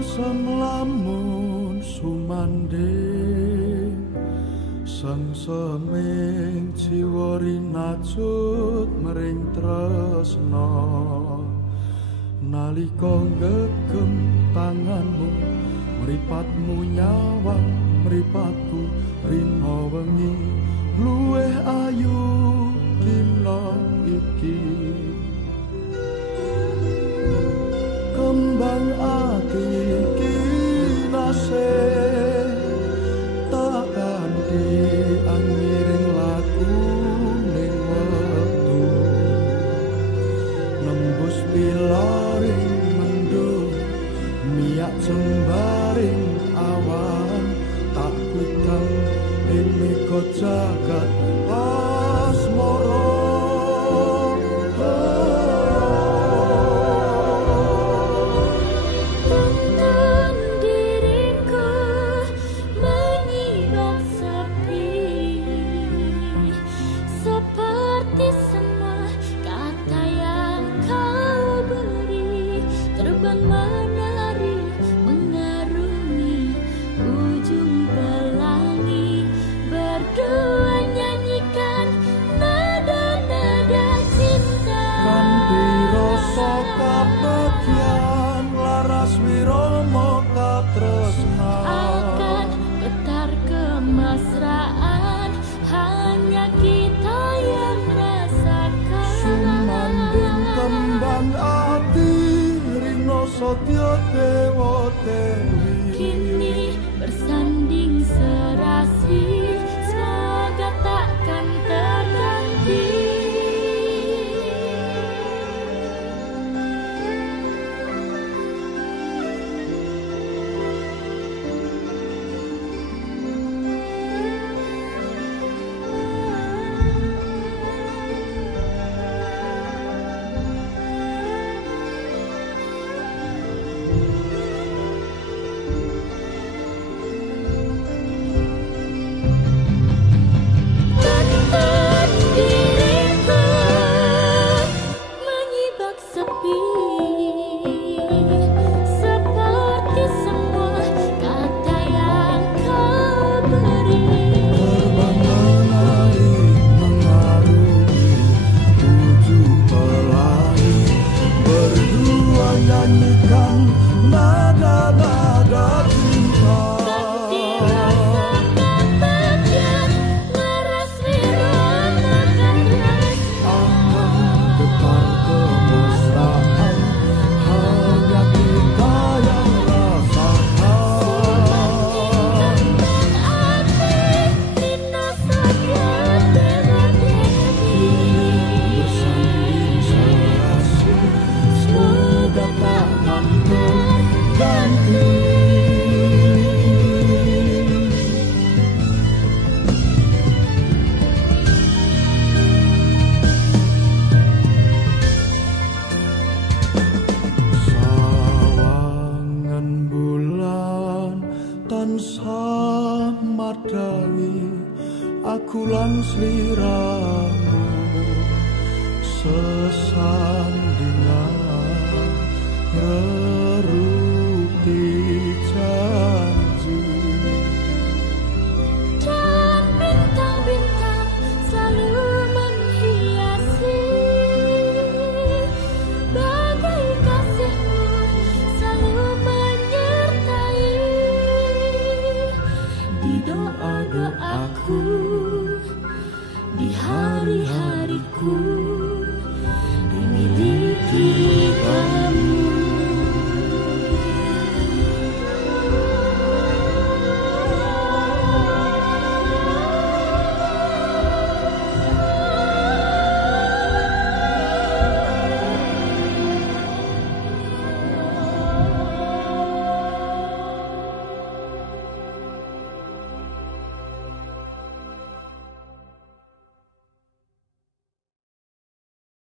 Sang lamun sumanding sang seming jiwa rinajut mering tresna nalika gegem tanganmu mripatmu nyawang mripatku rina wengi luweh ayu dina iki kembang ati kinase takkan diangiring laku ning wektu nembus pilaring mendung miyak jembaring awan tak kutan ini kok jagat asmara. Akan getar kemesraan hanya kita yang rasakan. Sumanding kembang ati rino sotya dewa dewi Kini bersanding serasi semoga takkan terganti. tansah madangi aku lan sliramu sesandingan